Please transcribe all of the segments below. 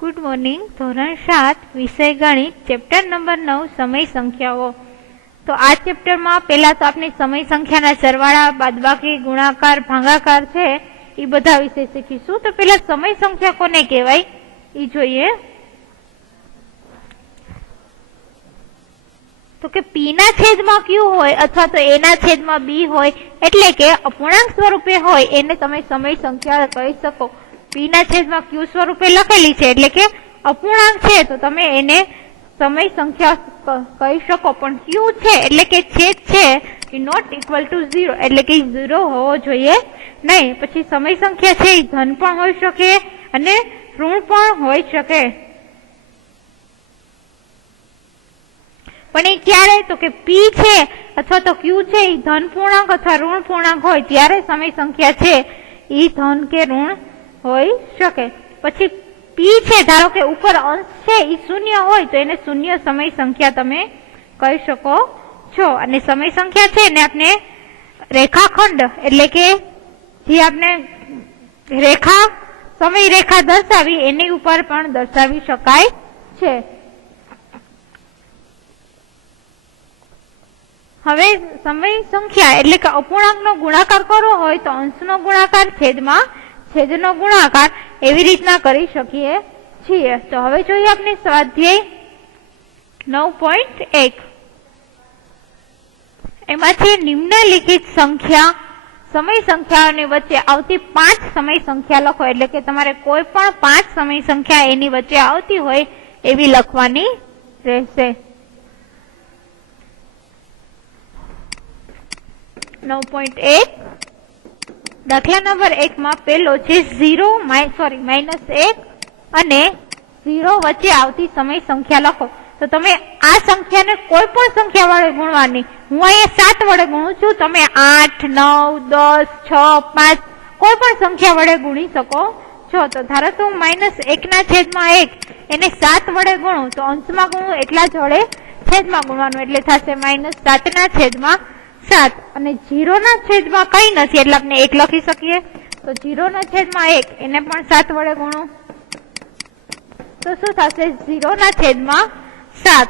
Good morning. ધોરણ 7 વિષય ગણિત ચેપ્ટર નંબર 9 સમય સંખ્યાઓ. તો આ ચેપ્ટરમાં પહેલા તો આપણે સમય સંખ્યાના સરવાળા, બાદબાકી, ગુણાકાર, ભાગાકાર છે એ બધા વિશે શીખીશું. તો પહેલા સમય સંખ્યા કોને કહેવાય એ જોઈએ. તો કે p ના છેદમાં q હોય અથવા તો a ના છેદમાં b હોય, એટલે કે અપૂર્ણાંક સ્વરૂપે હોય એને તમે સમય સંખ્યા કહી શકો. p ના છેદમાં q સ્વરૂપે લખેલી છે એટલે કે અપૂર્ણાંક છે તો તમે એને સમય સંખ્યા કહી શકો. પણ q છે એટલે કે છેદ છે એ નોટ ઇક્વલ ટુ 0 એટલે કે 0 હોવો જોઈએ નહીં. પછી સમય સંખ્યા છે એ ધન પણ હોઈ શકે અને ઋણ પણ હોઈ શકે. પણ એ ક્યારે? તો કે p છે અથવા તો q છે એ ધન પૂર્ણાંક અથવા ઋણ પૂર્ણાંક હોય ત્યારે સમય સંખ્યા છે એ ધન કે ઋણ હોઈ શકે. પછી p છે, ધારો કે ઉપર અંશ છે એ શૂન્ય હોય તો એને શૂન્ય સમય સંખ્યા તમે કહી શકો છો. અને સમય સંખ્યા છે ને આપણે રેખાખંડ એટલે કે જે આપણે રેખા સમય રેખા દર્શાવી એની ઉપર પણ દર્શાવી શકાય છે. હવે સમય સંખ્યા એટલે કે અપૂર્ણાંકનો ગુણાકાર કરવો હોય તો અંશનો ગુણાકાર છેદનો ગુણાકાર એવી રીતના કરી શકીએ છીએ. તો હવે જોઈએ આપણે સ્વાધ્યાય 9.1. એમાંથી નિમ્નલિખિત સંખ્યા સમય સંખ્યાઓની વચ્ચે આવતી 5 સમય સંખ્યા લખો. એટલે કે તમારે કોઈ પણ 5 સમય સંખ્યા એની વચ્ચે આવતી હોય એવી લખવાની રહેશે. 9.1 દાખલા નંબર 1 માં પેલો છે -1 અને 0 વચ્ચે આવતી સમય સંખ્યા લખો. તો તમે આ સંખ્યાને કોઈ પણ સંખ્યા વડે ગુણવાની. હું અહીંયા 7 વડે ગુણું છું, તમે 8, 9, 10, 6, 5 કોઈ પણ સંખ્યા વડે ગુણી શકો છો. તો ધારો કે હું -1 ના છેદમાં 1 એને 7 વડે ગુણું તો અંશમાં ગુણું એટલા જ વડે છેદમાં ગુણવાનું એટલે થશે -7 ના છેદમાં 7. અને 0 ના છેદમાં કઈ નથી એટલે આપણે 1 લખી શકીએ. તો 0 ના છેદમાં 1 એને પણ 7 વડે ગુણું તો શું થશે? 0 ના છેદમાં 7.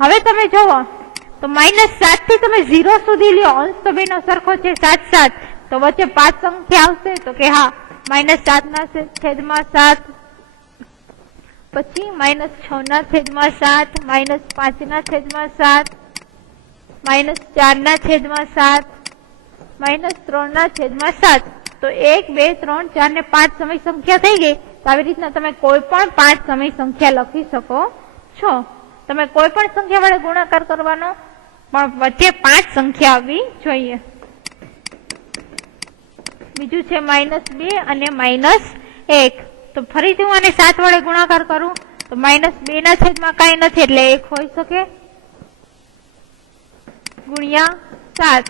હવે તમે જુઓ તો -7 થી તમે 0 સુધી લ્યો, અંશ તો બેનો સરખો છે 7 7, તો વચ્ચે 5 સંખ્યા આવશે. તો કે હા, -7 ના છેદમાં 7, પછી -6 ના છેદમાં 7, -5 ના છેદમાં 7, -4 ના છેદમાં 7, -3 ના છેદમાં 7. તો 1, 2, 3, 4 ને 5 સમય સંખ્યા થઈ ગઈ. તો આવી રીતના તમે કોઈ પણ 5 સમય સંખ્યા લખી શકો છો. તમે કોઈ પણ સંખ્યા વડે ગુણાકાર કરવાનો, પણ વચ્ચે 5 સંખ્યા આવવી જોઈએ. બીજું છે -2 અને -1. તો ફરીથી હું આને 7 વડે ગુણાકાર કરું તો -2 ના છેદમાં કઈ નથી એટલે 1 હોઈ શકે ગુણ્યા 7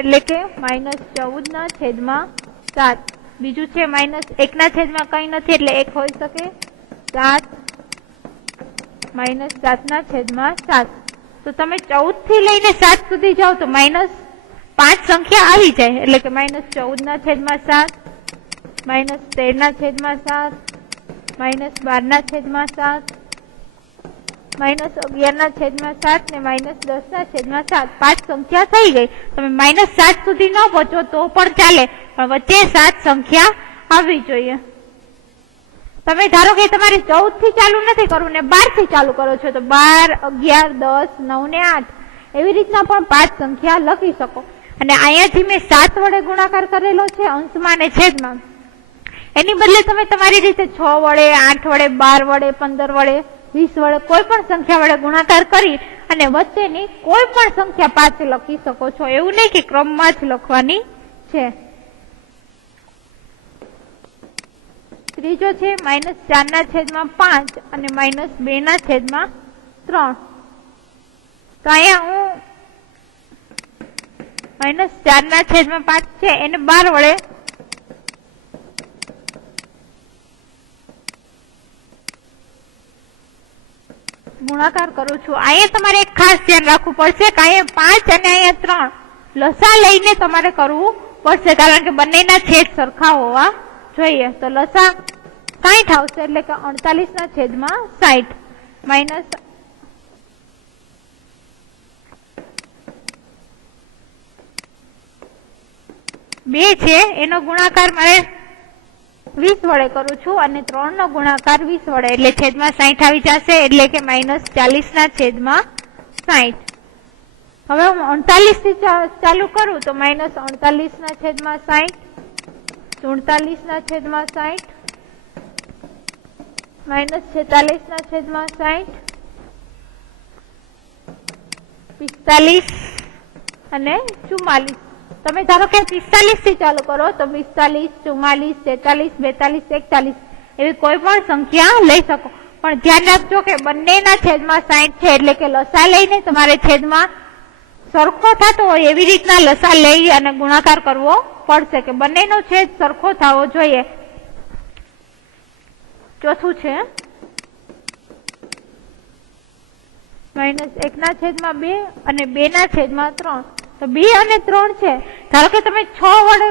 એટલે કે -14 ના છેદમાં 7. બીજું છે -1 ના છેદમાં કઈ નથી એટલે 1 હોઈ શકે 7 -7 ના છેદમાં 7. તો તમે 14 થી લઈને 7 સુધી જાઓ તો -5 સંખ્યા આવી જાય એટલે કે -14 ના છેદમાં 7, -13 ના છેદમાં 7, -12 ના છેદમાં 7, -11 ના છેદમાં 7 ને -10 ના છેદમાં 7. 5 સંખ્યા થઈ ગઈ. તમે -7 સુધી ન પહોંચો તો પણ ચાલે, પણ વચ્ચે 7 સંખ્યા આવવી જોઈએ. તમે ધારો કે તમારે 14 થી ચાલુ નથી કરવું ને 12 થી ચાલુ કરો છો તો 12, 11, 10, 9 ને 8 એવી રીતના પણ 5 સંખ્યા લખી શકો. અને અહીંયાથી મેં 7 વડે ગુણાકાર કરેલો છે અંશમાં અને છેદમાં. એની બદલે તમે તમારી રીતે 6 વડે, 8 વડે, 12 વડે, 15 વડે, 20 વડે કોઈ પણ સંખ્યા વડે ગુણાકાર કરી અને વચ્ચેની કોઈ પણ સંખ્યા 5 લખી શકો છો. એવું નહીં કે ક્રમમાં જ લખવાની છે. ત્રીજો છે -4 ના છેદમાં 5 અને -2 ના છેદમાં 3. તો અહીંયા હું -4 ના છેદમાં 5 છે એને 12 વડે ગુણાકાર કરું છું. અહીંયા તમારે એક ખાસ ધ્યાન રાખવું પડશે કે અહીંયા 5 અને અહીંયા 3 લસા લઈને તમારે કરવું પડશે, કારણ કે બંનેના છેદ સરખા હોવા જોઈએ. તો લસા 60 આવશે એટલે કે 48/60 માઇનસ 2 છે એનો ગુણાકાર મારે 20 વડે કરું છું અને 3 નો ગુણાકાર 20 વડે એટલે છેદમાં 60 આવી જશે એટલે કે -40/60. હવે હું 39 થી ચાલુ કરું તો -48/60, 47/60, -46/60, 45 અને 44. તમે ધારો કે 45 થી ચાલુ કરો તો 45, 44, 43, 42, 41 એવી કોઈ પણ સંખ્યા લઈ શકો, પણ ધ્યાન રાખજો કે બંનેના છેદમાં 60 છે એટલે કે લસા લઈને તમારે છેદમાં સરખો થતો હોય એવી રીતના લસા લઈ અને ગુણાકાર કરવો પડશે કે બંનેનો છેદ સરખો થવો જોઈએ. ચોથું છે -1/2 અને 2/3. તો 2 અને 3 છે. ધારો કે તમે 6 વડે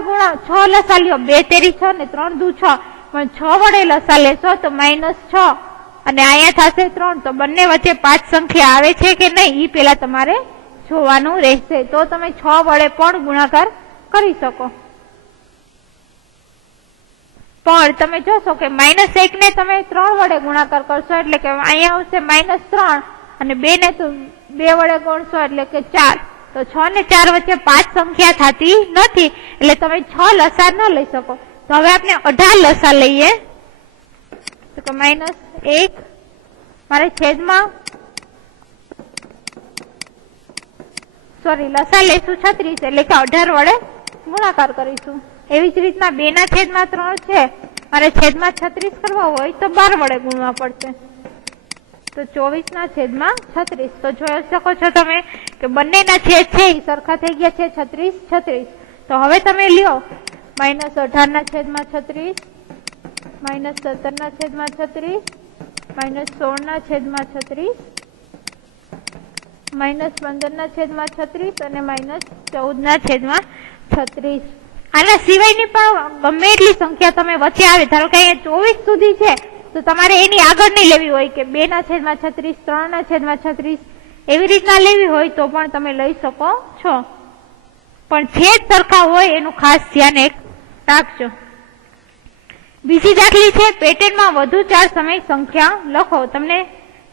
6 લસા લ્યો, 2 તેરી 6 ને 3 દુ 6, પણ 6 વડે લસા લેશો તો -6 અને અહીંયા થશે 3. તો બંને વચ્ચે 5 સંખ્યા આવે છે કે નહીં એ પેલા તમારે જોવાનું રહેશે, તો તમે 6 વડે પણ ગુણાકાર કરી શકો. પણ તમે જોશો કે -1 ને તમે 3 વડે ગુણાકાર કરશો એટલે કે અહીંયા આવશે -3 અને 2 ને તો 2 વડે ગુણશો એટલે કે 4. તો 6 ને 4 વચ્ચે 5 સંખ્યા થતી નથી એટલે તમે 6 લસા ન લઈ શકો. તો હવે આપણે 18 લસા લઈએ તો કે -1 મારે છેદમાં લસા લઈશું 36 એટલે કે 18 વડે ગુણાકાર કરીશું. એવી જ રીતના 2/3 છે, મારે છેદમાં 36 કરવા હોય તો 12 વડે ગુણવા પડશે તો 24/36. તો જોઈ શકો છો તમે કે બંનેના છેદ છે એ સરખા થઈ ગયા છે 36, 36. તો હવે તમે લ્યો -18/36, -17/36, -16/36, -15/36 અને -14/36. આના સિવાયની પણ ગમે એટલી સંખ્યા તમે વચ્ચે આવે, ધારો કે અહીંયા 24 સુધી છે તો તમારે એની આગળ નહીં લેવી હોય કે 2/36, 3/36 એવી રીતના લેવી હોય તો પણ તમે લઈ શકો છો, પણ છેદ સરખા હોય એનું ખાસ ધ્યાન રાખજો. બીજી દાખલી છે પેટર્નમાં વધુ 4 સમય સંખ્યા લખો. તમને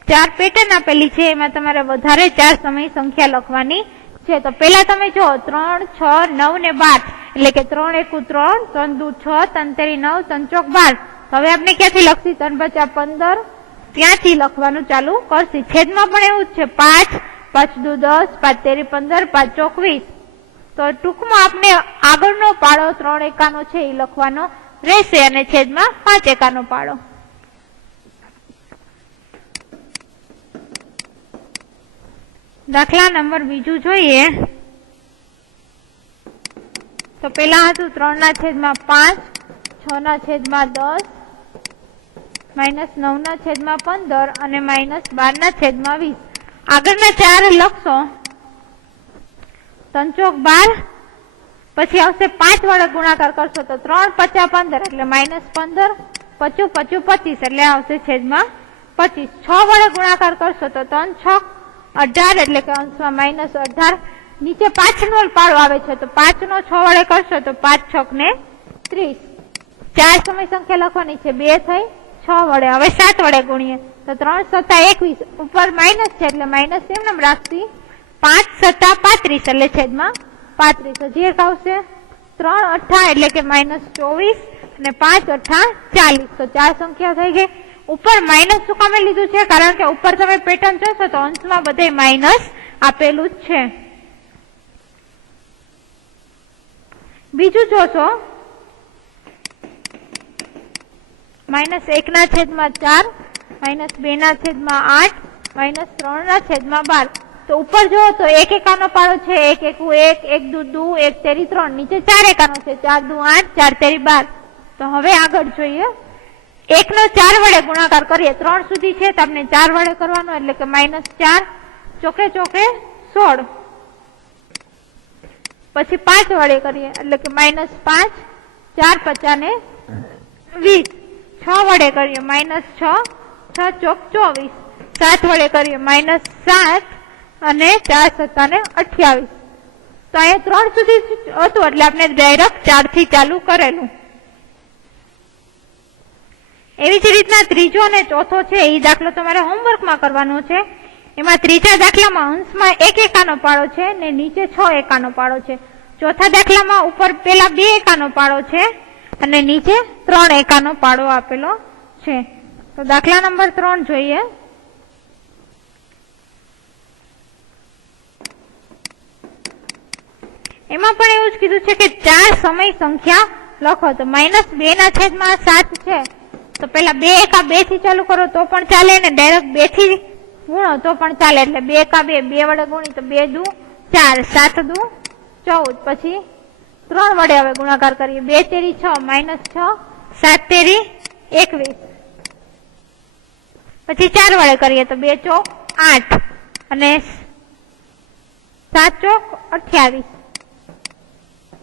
4 પેટર્ન આપેલી છે, એમાં તમારે વધારે 4 સમય સંખ્યા લખવાની છે. તો પેલા તમે જો 3, 6, 9 ને 12 એટલે કે 3 × 1 = 3, 3 × 2 = 6, 3 × 3 = 9, 3 × 4 = 12. તો હવે આપણે ક્યાંથી લખશી? 3 × 5 = 15 ત્યાંથી લખવાનું ચાલુ કરશી. છેદમાં પણ એવું જ છે 5, 5 × 2 = 10, 5 × 3 = 15, 5 × 4 = 20. તો ટૂંકમાં આપણે આગળનો પાડો 3 એકાનો છે એ લખવાનો રહેશે અને છેદમાં 5 એકાનો પાડો. દાખલા નંબર બીજું જોઈએ તો પેલા હતું 3/5, 6/10, -9/15 અને -12/20. આગળના 4 લખશો 3 × 12, પછી આવશે 5 વડે ગુણાકાર કરશો તો 3 × 5 = 15 એટલે -15, 5 × 5 = 25 એટલે આવશે છેદમાં 25. 6 વડે ગુણાકાર કરશો તો 3 × 6 = 18 એટલે કે અંશમાં -18. નીચે 5 નો પાડો આવે છે તો 5 નો 6 વડે કરશો તો 5 × 6 = 30. 4 સમય સંખ્યા લખવાની છે, 2 થઈ 6 વડે. હવે 7 વડે ગુણીએ તો 3 × 7 = 21, ઉપર માઇનસ છે એટલે માઇનસ એમ રાખતી. 5 × 7 = 35 એટલે છેદમાં 35. હજી એક આવશે 3 × 8 એટલે કે -24 અને 5 × 8 = 40. તો 4 સંખ્યા થઈ ગઈ. ઉપર માઇનસ શું કામે લીધું છે? કારણ કે ઉપર તમે પેટર્ન જોશો તો અંશમાં બધે માઇનસ આપેલું જ છે. બીજું જોશો -1/4, -2/8, -3/12. તો ઉપર જો તો 1 એકાનો પાડો છે, 1 × 1, 1 × 2, 1 તેરી 3. નીચે 4 એકાનો છે, 4 × 2 = 8, 4 તેરી 12. તો હવે આગળ જોઈએ 1 નો 4 વડે ગુણાકાર કરીએ. 3 સુધી છે તો આપણે 4 વડે કરવાનો એટલે કે -4, ચોકે ચોકે 16. પછી 5 વડે કરીએ એટલે કે -5, 4 × 5 = 20. 6 વડે કરીએ -6, 6 ચોક 24, 7 વડે કરીએ -7 અને 4 સત્તાને 28. તો અહીંયા 3 સુધી હતું એટલે આપણે ડાયરેક્ટ 4 થી ચાલુ કરેલું. એવી જ રીતના ત્રીજો અને ચોથો છે એ દાખલો તમારે હોમવર્કમાં કરવાનો છે. એમાં ત્રીજા દાખલામાં અંશમાં 1 એકાનો પાડો છે ને નીચે 6 એકાનો પાડો છે. ચોથા દાખલામાં ઉપર પેલા 2 એકાનો પાડો છે અને નીચે 3 એકાનો પાડો આપેલો છે. તો દાખલા નંબર 3 જોઈએ. એમાં પણ એવું જ કીધું છે કે 4 સમય સંખ્યા લખો. તો -2/7 છે તો પેલા 2 એકા 2 થી ચાલુ કરો તો પણ ચાલે ને ડાયરેક્ટ 2 થી ગુણો તો પણ ચાલે. એટલે 2 એકા 2, 2 વડે ગુણી તો 2 દુ 4, 7 દુ 14, પછી 3 વડે હવે ગુણાકાર કરીએ. 2 તેરી 6, -6, 7 તેરી 21, પછી 4 વડે કરીએ તો 2 ચોક 8 અને 7 ચોક 28.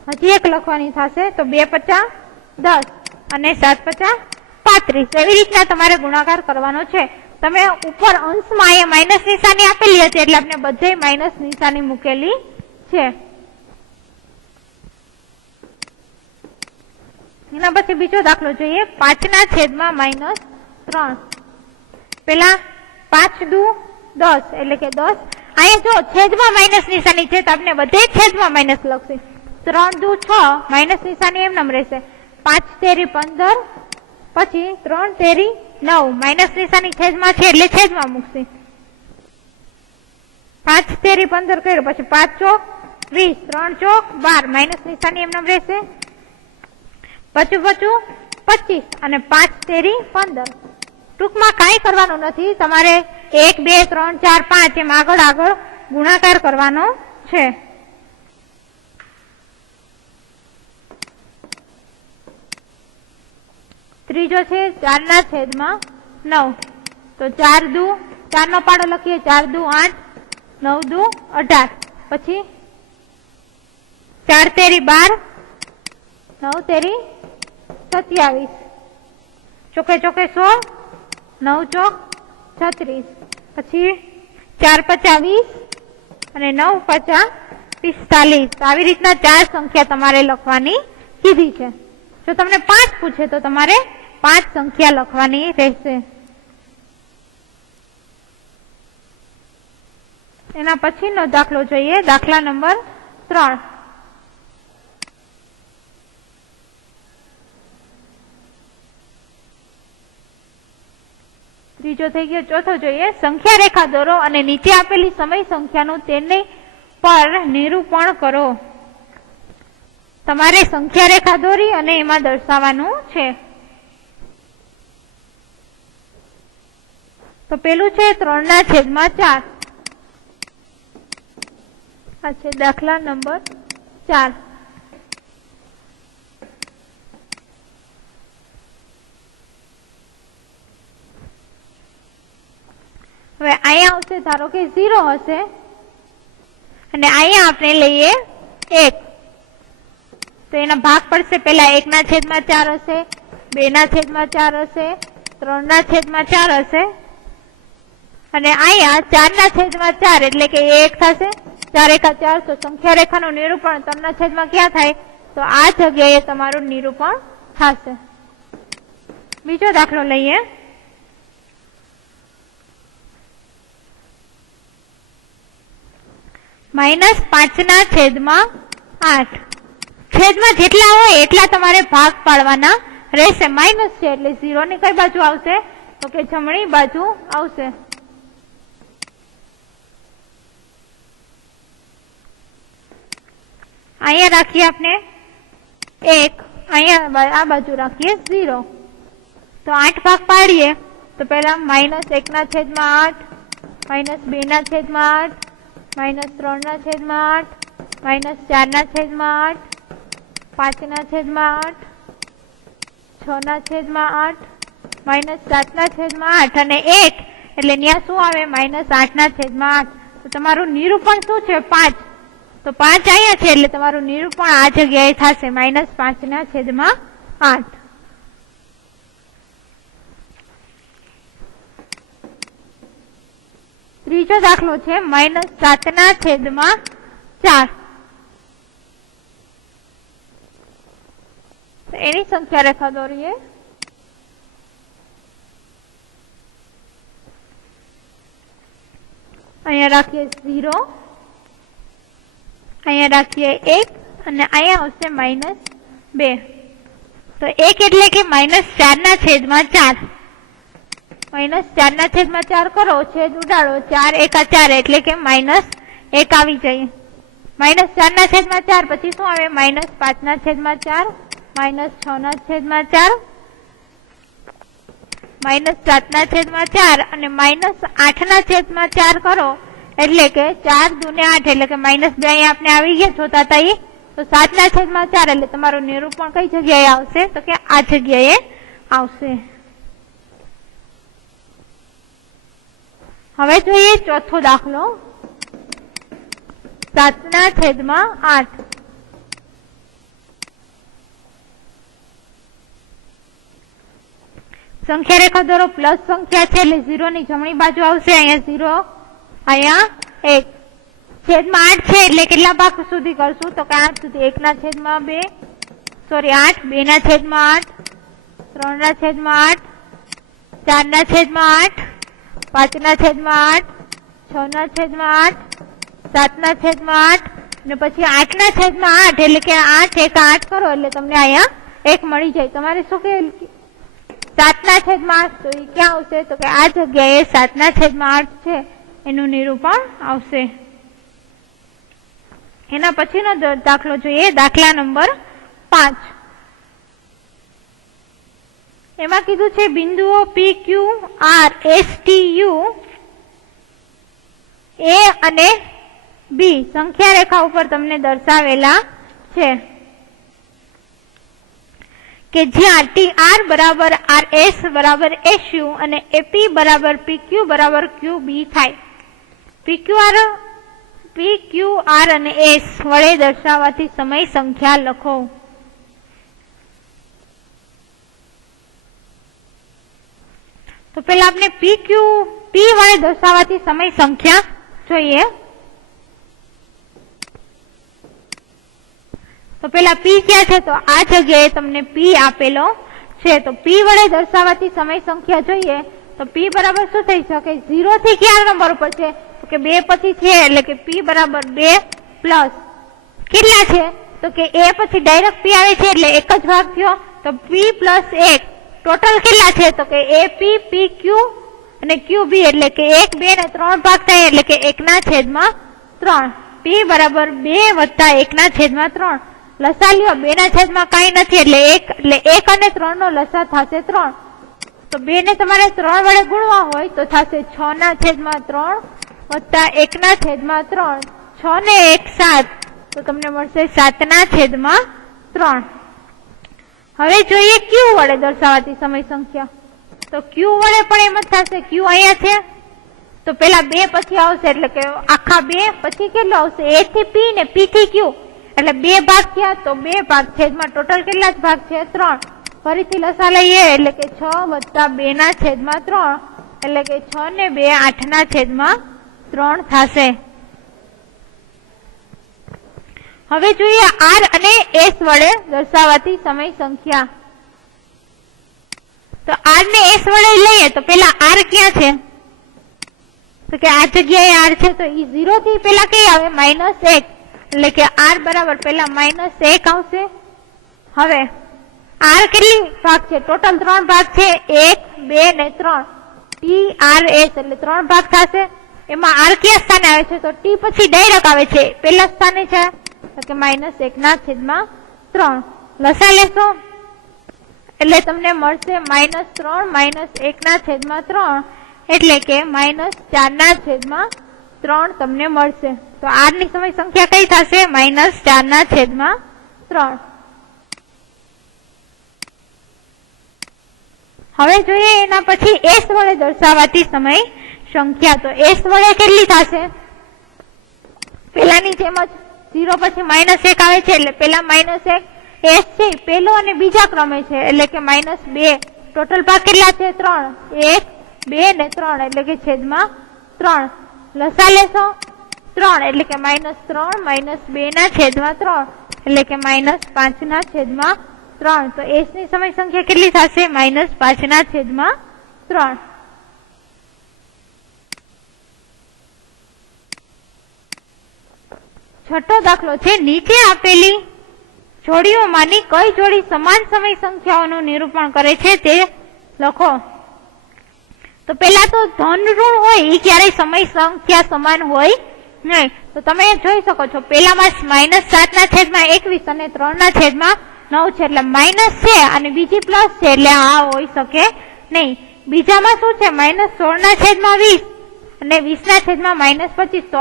હજી એક લખવાની થશે તો 2 પચા 10 અને 7 પચા 35. એવી રીતના તમારે ગુણાકાર કરવાનો છે. તમે ઉપર અંશમાં અહીંયા માઇનસ નિશાની આપેલી હતી એટલે આપણે બધે માઇનસ નિશાની મૂકેલી છે. એના પછી બીજો દાખલો જોઈએ. 5/-3. પેલા 5 દુ 10 એટલે કે 10. અહીંયા જો છેદમાં માઇનસ નિશાની છે તો આપણે બધે છેદમાં માઇનસ લખશે. 3 દુ 6 માઇનસ નિશાની એમ રહેશે. 5 તેરી 15, પછી 3 તેરી 9 માઇનસ નિશાની છેદમાં છે એટલે છેદમાં મૂકશે. 5 તેરી 15 કર્યો, પછી 5 ચોક 20, 3 ચોક 12 માઇનસ નિશાની એમ રહેશે. 5 25 અને 5 તેરી 15. ટૂંકમાં કાંઈ કરવાનું નથી, તમારે 1 2 3 4 5 એમ આગળ ગુણાકાર કરવાનો છે. ત્રીજો છે 4/9. તો 4 દુ 4 નો પાડો લખીએ. 4 દુ 8, 9 દુ 18, પછી 4 તેરી 12, 9 તેરી 27, ચોકે ચોકે 16, 9 ચોક 36, પછી 4 પચા 20 અને 9 પચા 45. આવી રીતના 4 સંખ્યા તમારે લખવાની કીધી છે. જો તમને 5 પૂછે તો તમારે 5 સંખ્યા લખવાની રહેશે. એના પછીનો દાખલો જોઈએ. દાખલા નંબર 3. ત્રીજો થઈ ગયો. ચોથો જોઈએ. સંખ્યા રેખા દોરો અને નીચે આપેલી સમય સંખ્યાનું તેની પર નિરૂપણ કરો. તમારે સંખ્યા રેખા દોરી અને એમાં દર્શાવવાનું છે. તો પેલું છે 3/4. આ છે દાખલા નંબર 4. હવે અહીંયા આવશે, ધારો કે 0 હશે અને અહીંયા આપણે લઈએ 1. તો એના ભાગ પડશે. પેલા 1/4 હશે, 2/4 હશે, 3/4 હશે અને અહીંયા 4/4 એટલે કે 1 થશે. 4 એકા 4. તો સંખ્યા રેખાનું નિરૂપણ 3/4 ક્યાં થાય? તો આ જગ્યાએ તમારું નિરૂપણ થશે. બીજો દાખલો લઈએ. -5/8. છેદમાં જેટલા હોય એટલા તમારે ભાગ પાડવાના રહેશે. માઇનસ છે એટલે 0 ની કઈ બાજુ આવશે? તો કે જમણી બાજુ આવશે. અહીંયા રાખીએ આપણે 1, અહીંયા આ બાજુ રાખીએ 0. તો 8 ભાગ પાડીએ તો પેલા -1/8, -2/8, -3/8, -4/8, 5/8, 6/8, -7/8 અને 1 એટલે ત્યાં શું આવે? -8/8. તો તમારું નિરૂપણ શું છે? 5. તો 5 અહીંયા છે એટલે તમારું નિરૂપણ આ જગ્યાએ થશે -5/8. ત્રીજો દાખલો છે -7/4. એની સંખ્યા રેખા દોરીએ. અહીંયા રાખીએ 0, અહીંયા રાખીએ 1 અને અહીંયા આવશે -2. તો 1 એટલે કે -4/4. -4/4 કરો, છેદ ઉડાડો, 4 × 4 એટલે કે -1 આવી જાય. -4/4 પછી શું આવે? -5/4, -6/4, -7/4 અને -8/4 કરો એટલે કે 4 દુ ને 8 એટલે કે -2 અહીંયા આપણે આવી ગયા જોતા હતા. તો 7/4 એટલે તમારું નિરૂપણ કઈ જગ્યાએ આવશે? તો કે આ જગ્યાએ આવશે. હવે જોઈએ ચોથો દાખલો 7/8. સંખ્યા રેખા દોરો. પ્લસ સંખ્યા છે એટલે 0 ની જમણી બાજુ આવશે. અહીંયા 0, અહીંયા 1. છેદમાં 8 છે એટલે કેટલા ભાગ સુધી કરશું? તો કે 8 સુધી. 1/2, સોરી 8, 2/8, 3/8, 4/8, 5/8, 6/8, 7/8 ને પછી 8/8 એટલે કે 8 × 8 કરો એટલે તમને અહીંયા 1 મળી જાય. તમારે શું કે 7/8 તો એ ક્યાં આવશે? તો કે આ જગ્યાએ 7/8 છે એનું નિરૂપણ આવશે. એના પછીનો દાખલો જોઈએ, દાખલા નંબર 5. એમાં કીધું છે બિંદુઓ PQ, R, S, T, U, A અને B સંખ્યા રેખા ઉપર તમને દર્શાવેલા છે કે જ્યાં TR બરાબર RS બરાબર SU અને AP બરાબર PQ બરાબર QB થાય. PQR અને S વડે દર્શાવવાથી સમય સંખ્યા લખો. તો પેલા આપણે P વડે દર્શાવવાથી સમય સંખ્યા જોઈએ. તો પેલા P ક્યાં છે? તો આ જગ્યાએ તમને P આપેલો છે. તો P વડે દર્શાવવાથી સમય સંખ્યા જોઈએ. તો P બરાબર શું થઈ શકે? 0 થી કયા નંબર ઉપર છે? તો કે 2 પછી છે એટલે કે P બરાબર 2 પ્લસ કેટલા છે? તો કે A પછી ડાયરેક્ટ P આવે છે એટલે એક જ ભાગ થયો. તો P પ્લસ 1 ટોટલ કેટલા છે? તો કે AP, PQ અને QB એટલે કે 1, 2 ને 3 ભાગ થાય એટલે કે 1/3. P બરાબર 2 વત્તા 1/3. લસા લ્યો, 2/3 કઈ નથી એટલે 1 એટલે 1 અને 3 નો લસા થશે 3. તો 2 ને તમારે 3 વડે ગુણવા હોય તો થશે 6/3 વત્તા 1/3. 6 ને 1 7 તો તમને મળશે 7/3. હવે જોઈએ Q વડે દર્શાવાતી સમય સંખ્યા. તો Q વડે પણ એમ જ થશે. Q અહીંયા છે તો પેલા 2 પછી આવશે એટલે કે આખા 2 પછી કેટલો આવશે? A થી P ને P થી Q એટલે 2 ભાગ થયા. તો 2 ભાગ છેદમાં ટોટલ કેટલા જ ભાગ છે? 3. ફરીથી લસા લઈએ એટલે કે 6 વત્તા 2/3 એટલે કે 6 ને 2 8/3 થશે. હવે જોઈએ R અને S વડે દર્શાવાતી સમય સંખ્યા. તો R ને S વડે લઈએ તો પેલા R ક્યાં છે? તો કે આ જગ્યાએ R છે. તો એ 0 થી પેલા કઈ આવે? -1 એટલે કે R બરાબર પેલા -1 આવશે. હવે R કેટલી ભાગ છે? ટોટલ 3 ભાગ છે. 1, 2 ને 3. TRS એટલે 3 ભાગ થશે. એમાં R કયા સ્થાને આવે છે? તો T પછી ડાયરેક્ટ આવે છે. પેલા સ્થાને છે તો કે -1/3. લસા લેશો એટલે તમને મળશે -3 -1/3 એટલે કે -4/3 તમને મળશે. તો R ની સમય સંખ્યા કઈ થશે? -4/3. હવે જોઈએ એના પછી S વડે દર્શાવાતી સમય સંખ્યા. તો S વડે કેટલી થશે? પેલાની જેમ જ 0 પછી -1 આવે છે એટલે પેલા -1 S છે પેલો અને બીજા ક્રમે છે એટલે કે -2. ટોટલ ભાગ કેટલા છે? 3. 1, 2 ને 3 એટલે કે છેદમાં 3. લસા લેશો 3 એટલે કે -3 -2/3 એટલે કે -5/3. તો s ની સમય સંખ્યા કેટલી થશે? -5/3. છઠ્ઠો દાખલો છે, નીચે આપેલી જોડીઓમાંની કઈ જોડી સમાન સમય સંખ્યાઓનું નિરૂપણ કરે છે તે લખો. તો પેલા તો ધન ઋણ હોય એ ક્યારેય સમય સંખ્યા સમાન હોય નહીં. તો તમે જોઈ શકો છો પેલામાં -7/21 અને 3/9 છે એટલે માઇનસ છે અને બીજી પ્લસ છે એટલે આ હોઈ શકે નહીં. બીજામાં શું છે? -16/20 અને 20/-25. તો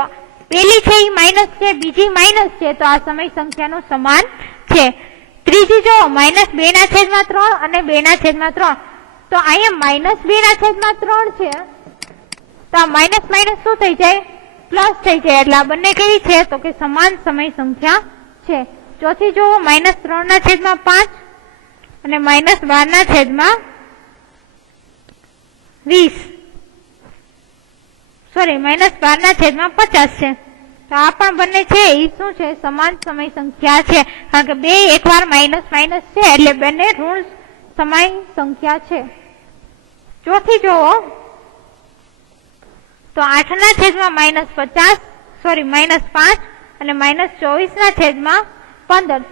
પેલી છે એ માઇનસ છે, બીજી માઇનસ છે, તો આ સમય સંખ્યાનું સમાન છે. ત્રીજી જો -2/3 અને 2/3. તો અહીંયા -2/3 છે તો આ માઇનસ માઇનસ શું થઈ જાય? પ્લસ થઈ જાય. એટલે આ બંને કેવી છે? તો કે સમાન સમય સંખ્યા છે. ચોથી જો -3/5 અને -12/20 સોરી -12/50 છે. તો આ પણ બંને છે એ શું છે? સમાન સમય સંખ્યા છે. કારણ કે બે એકવાર માઇનસ માઇનસ છે એટલે બંને ઋણ સમય સંખ્યા છે. ચોથી જોવો તો 8/-50 સોરી -5 અને -24/15.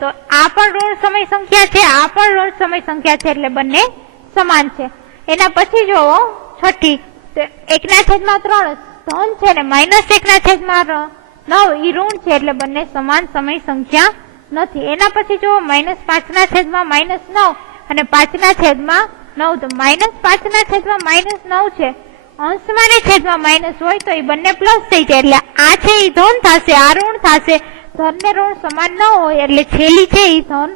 તો આ પણ ઋણ સમય સંખ્યા છે, આ પણ ઋણ સમય સંખ્યા છે એટલે બંને સમાન છે. એના પછી જોવો છઠ્ઠી તો 1/3 ધન છે ને -1/9 એ ઋણ છે એટલે બંને સમાન સમય સંખ્યા નથી. એના પછી જો -5/-9 અને 5/9. તો -5/-9 છે, અંશમાં ને છેદમાં માઇનસ હોય તો એ બંને પ્લસ થઈ જાય એટલે આ છે એ ધન થશે, આ ઋણ થશે. ધન ને ઋણ સમાન ન હોય એટલે છેલ્લી છે એ ધન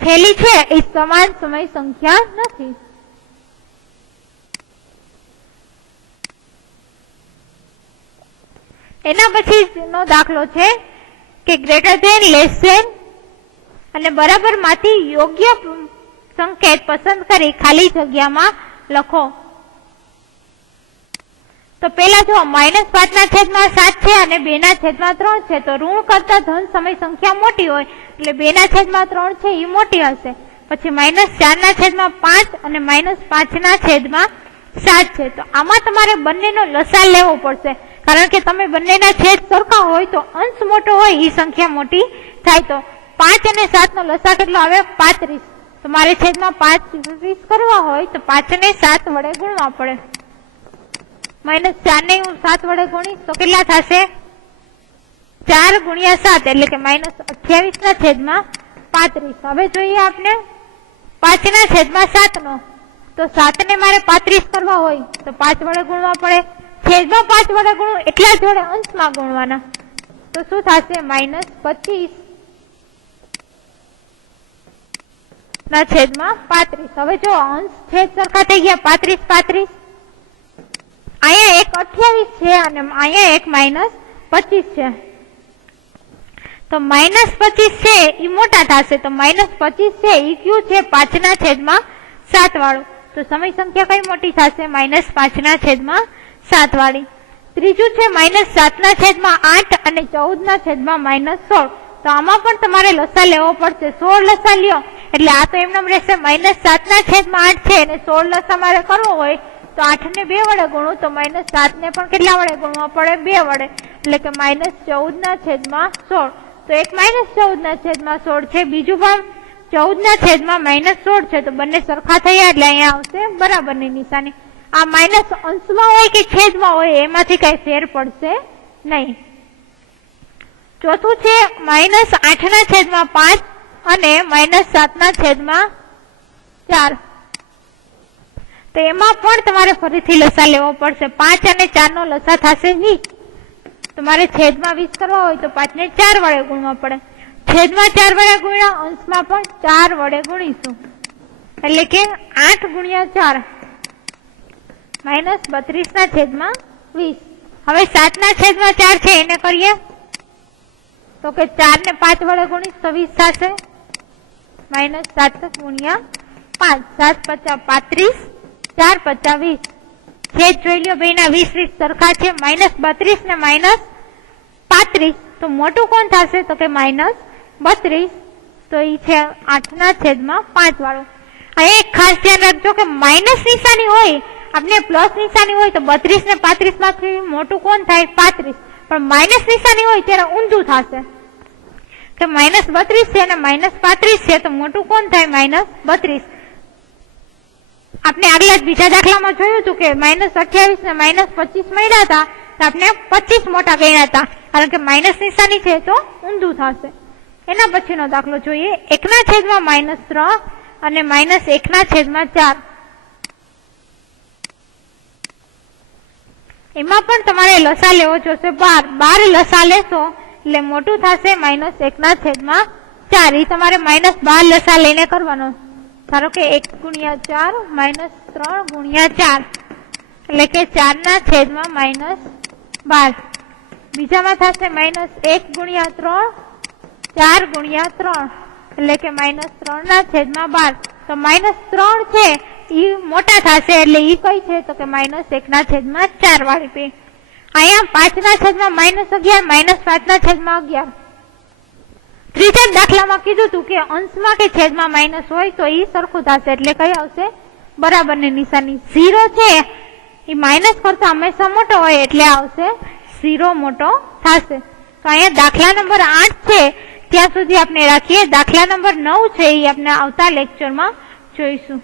છેલ્લી છે એ સમાન સમય સંખ્યા નથી. એના પછી નો દાખલો છે કે ગ્રેટર ધેન લેસ ધેન અને બરાબર માંથી યોગ્ય સંકેત પસંદ કરી ખાલી જગ્યામાં લખો. તો પેલા જો -5/7 છે અને 2/3 છે. તો ઋણ કરતા ધન સમય સંખ્યા મોટી હોય એટલે 2/3 છે એ મોટી હશે. પછી -4/5 અને -5/7 છે. તો આમાં તમારે બંનેનો લસા લેવો પડશે કારણ કે તમે બંનેના છેદ સરખા હોય તો અંશ મોટો હોય એ સંખ્યા મોટી થાય. તો 5 અને 7 નો લસા કેટલો આવે? 35. તો મારે છેદમાં 35 કરવા હોય તો 5 ને 7 વડે ગુણવા પડે. -4 ને હું 7 વડે ગુણીશ તો કેટલા થશે? 4 × 7 એટલે કે -28/35. હવે જોઈએ આપણે 5/7 નો. તો 7 ને મારે 35 કરવા હોય તો 5 વડે ગુણવા પડે. છેદમાં 5 વડે ગુણવું એટલા જોડે અંશમાં ગુણવાના. તો શું થશે? -25/35. હવે જો અંશ છેદ સરખા થઈ ગયા 35. અહીંયા એક 28 છે અને અહીંયા એક -25 છે. તો -25 છે એ મોટા થશે. તો -25 છે એ કયું છે? 5/7 વાળું. તો સમય સંખ્યા કઈ મોટી થશે? -5/7 વાળી. ત્રીજું છે -7/8 અને 14/-16. તો આમાં પણ તમારે લસા લેવો પડશે. 16 લસા લ્યો એટલે આ તો એમને રહેશે -7/8 છે અને 16 લસા મારે કરવો હોય તો 8 ને 2 વડે ગુણું તો -7 ને પણ કેટલા વડે ગુણવા પડે? 2 વડે એટલે કે -14/16. તો એક -14/16 છે, બીજું પણ 14/-16 છે. તો બંને સરખા થયા એટલે અહીંયા આવશે બરાબરની નિશાની. આ માઇનસ અંશમાં હોય કે છેદમાં હોય એમાંથી કઈ ફેર પડશે નહીં. ચોથું છે -8/5 અને -7/4. તો એમાં પણ તમારે ફરીથી લસા લેવો પડશે. 5 અને 4 નો લસા થશે 20. તમારે છેદમાં 20 કરવા હોય તો 5 ને 4 વડે ગુણવા પડે. છેદમાં 4 વડે ગુણ્યા અંશમાં પણ 4 વડે ગુણીશું એટલે કે 8 × 4 -32/20. હવે 7/4 છે એને કરીએ તો કે 4 ને 5 વડે ગુણીશ તો 20 થશે. -7 × 5 7 × 5 35 4 × 20. છેદ જોઈ લ્યો, બેના 20 સરખા છે, -32 ને -35, તો મોટું કોણ થશે? તો કે -32, તો એ છે 8/5 વાળું. એક ખાસ ધ્યાન રાખજો કે માઇનસ નિશાની હોય, આપણે પ્લસ નિશાની હોય તો 32 ને 35 માંથી મોટું કોણ થાય? 35. પણ માઇનસ નિશાની હોય ત્યારે ઊંધું થશે કે -32 છે અને -35 છે, તો મોટું કોણ થાય? -32. આપણે આગલા જ બીજા દાખલામાં જોયું હતું કે -28 ને -25 મળ્યા હતા, તો આપણે 25 મોટા ગણ્યા હતા, કારણ કે માઇનસ નિશાની છે તો ઊંધું થશે. એના પછીનો દાખલો જોઈએ. 1/3 અને -1/4. એમાં પણ તમારે લસા લેવો જોશે 12 લસા લેશો એટલે મોટું થશે -1/4. એ તમારે -12 લસા લઈને કરવાનો. ધારો કે 1/4 -3/4 એટલે કે 4/12. બીજામાં થશે -1/3 4/3 એટલે કે -3/12. તો -3 છે એ મોટા થશે એટલે એ કઈ છે? તો કે -1/4 વાળી પે. અહીંયા 5/-11 -5/11. ત્રીજા દાખલામાં કીધું હતું કે અંશમાં કે છેદમાં માઇનસ હોય તો એ સરખું થશે, એટલે કઈ આવશે? બરાબરની નિશાની. 0 છે એ માઇનસ કરતા હંમેશા મોટો હોય એટલે આવશે 0 મોટો થશે. તો અહીંયા દાખલા નંબર 8 છે ત્યાં સુધી આપણે રાખીએ. દાખલા નંબર 9 છે એ આપણે આવતા લેક્ચરમાં જોઈશું.